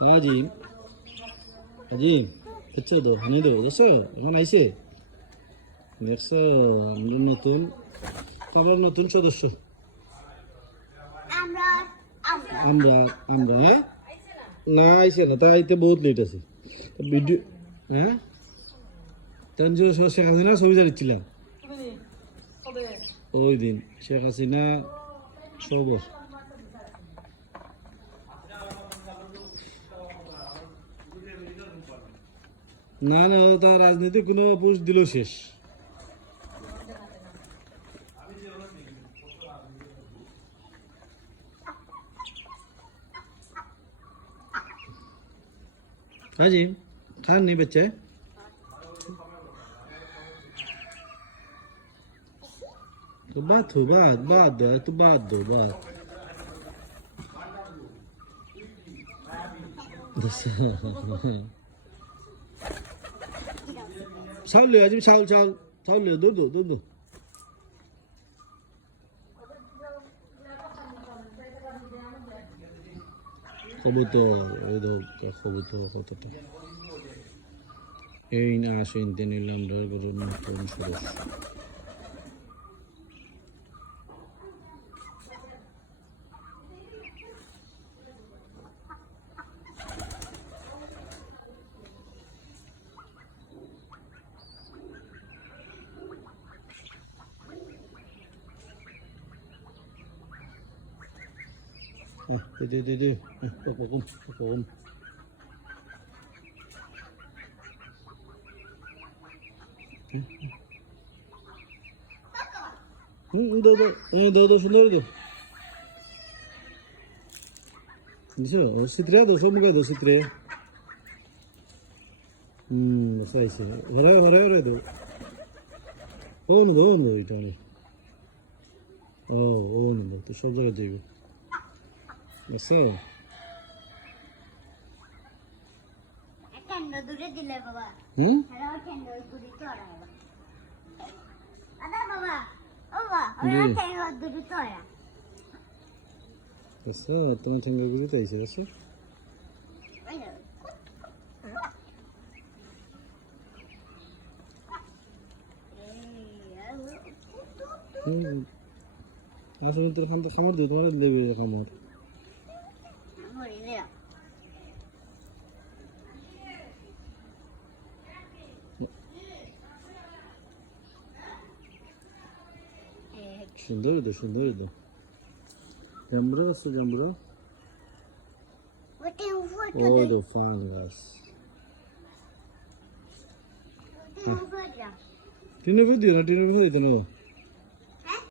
আজিম আজিম দেখছো তো হানি দেবো দেখছো এখন আইসে দেখছো আমরা নতুন আমার নতুন সদস্য আমরা আমরা হ্যাঁ না আইসে না তা আইতে বহুত লেট আছে ভিডিও হ্যাঁ তঞ্জু শেখ হাসিনা ছবি চালিয়েছিলাম ওই দিন শেখ হাসিনা সবর না না তার রাজনীতি কোনো পোস্ট দিল শেষ हाजी खान नहीं बच्चा है तो बात हो बात दो तो बात दो बात चावल ले आज चावल चावल चावल ले दो কবুতর এই কবুতর কতটা এই না আসেন নিলাম গরুর নতুন সদস্য দে কম দো সুন্দর দো বুঝছো সিত্রে দো সব মুখে দো সিত্রে সাইছে হরে দো ও নো এটা ও নো তো সব জায়গায় দেবে বুঝছো দূরে দিলে বাবা হ্যালো কেন্দ্র দূরে তো আরা আদা বাবা ও বাবা ওরা কেন্দ্র দূরে তো আরা বুঝছো তুমি কেন্দ্র দূরে তো আইছো বুঝছো আসলে তোর খামার দিই তোমার দেবে খামার সুন্দর তো জাম্বুরা আছে জাম্বুরা ও তো ফাঙ্গাস টিনের ভিডিও না টিনের ভিডিও না